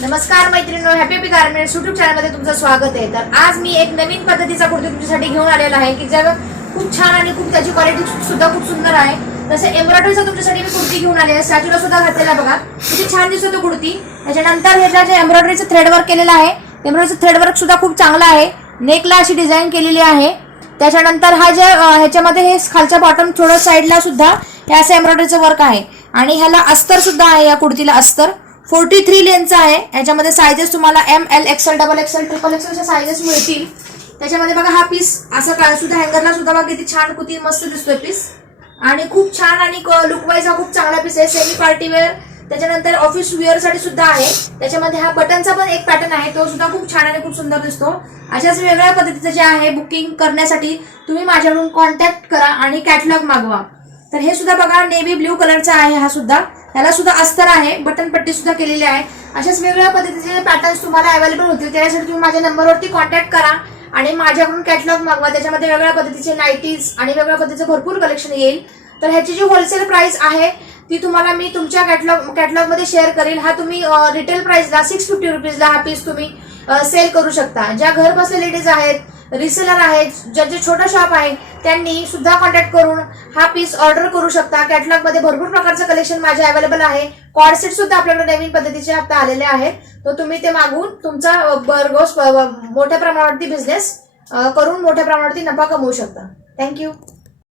नमस्कार मैत्रिणी happy P garments YouTube चॅनलमध्ये तुमचं स्वागत आहे. तर आज मी एक नवीन पद्धतीचा कुर्ती तुमच्यासाठी घेऊन आलेला आहे की ज्या खूप छान आणि खूप त्याची क्वालिटी सुद्धा खूप सुंदर आहे. तसे एम्ब्रॉयडरीचा तुमच्यासाठी मी कुर्ती घेऊन आले आहे. स्टॅच्यूला सुद्धा घातलेला बघा. किती छान दिसतो तो कुर्ती त्याच्यानंतर ह्याच्या जे एम्ब्रॉयडरीचं थ्रेडवर्क केलेलं आहे एम्ब्रॉयडरीचं थ्रेडवर्क सुद्धा खूप चांगलं आहे. नेकला अशी डिझाईन केलेली आहे. त्याच्यानंतर हा जे ह्याच्यामध्ये हे खालच्या बॉटम थोडं साईडला सुद्धा हे असं एम्ब्रॉयडरीचं वर्क आहे. आणि ह्याला अस्तर सुद्धा आहे या कुर्तीला अस्तर. फोर्टी थ्री लेनचा आहे. याच्यामध्ये सायझेस तुम्हाला M L XL double XL triple XL sizes मिळतील. त्याच्यामध्ये बघा हा पीस असं काय सुद्धा हँगरला सुद्धा बघा किती छान किती मस्त दिसतोय पीस आणि खूप छान आणि लुकवाईज हा खूप चांगला पीस आहे. सेमी पार्टी वेअर त्याच्यानंतर ऑफिस वेअरसाठी सुद्धा आहे. त्याच्यामध्ये हा बटनचा पण एक पॅटर्न आहे. तो सुद्धा खूप छान आणि खूप सुंदर दिसतो. अशाच वेगळ्या पद्धतीचं जे आहे बुकिंग करण्यासाठी तुम्ही माझ्याकडून कॉन्टॅक्ट करा आणि कॅटलॉग मागवा. तर हे सुद्धा बघा नेव्ही ब्ल्यू कलरचा आहे हा सुद्धा. याला सुद्धा अस्तर आहे बटन पट्टी सुद्धा केलेली आहे. अशाच वेगवेगळ्या पद्धतीचे पॅटर्न्स तुम्हाला अवेलेबल होतील त्यासाठी तुम्ही माझ्या नंबरवरती कॉन्टॅक्ट करा आणि माझ्याकडून कॅटलॉग मागवा. त्याच्यामध्ये वेगवेगळ्या पद्धतीचे नाईटीज आणि वेगळ्या पद्धतीचं भरपूर कलेक्शन येईल. तर ह्याची जी होलसेल प्राइस आहे ती तुम्हाला मी तुमच्या कॅटलॉग कॅटलॉगमध्ये शेअर करेल. हा तुम्ही रिटेल प्राइसला सिक्स फिफ्टी रुपीजला हा पीस तुम्ही सेल करू शकता. ज्या घर बसले लेडीज आहेत रिसेलर आहेत ज्यांचे छोटं शॉप आहे त्यांनी सुद्धा कॉन्टॅक्ट करून हा पीस ऑर्डर करू शकता. कॅटलॉगमध्ये भरपूर प्रकारचं कलेक्शन माझे अवेलेबल आहे. कॉडसेट सुद्धा आपल्याकडे नवीन पद्धतीचे आता आलेले आहेत. तर तुम्ही ते मागून तुमचा बरगोस मोठ्या प्रमाणावरती बिझनेस करून मोठ्या प्रमाणावरती नफा कमवू शकता. थँक्यू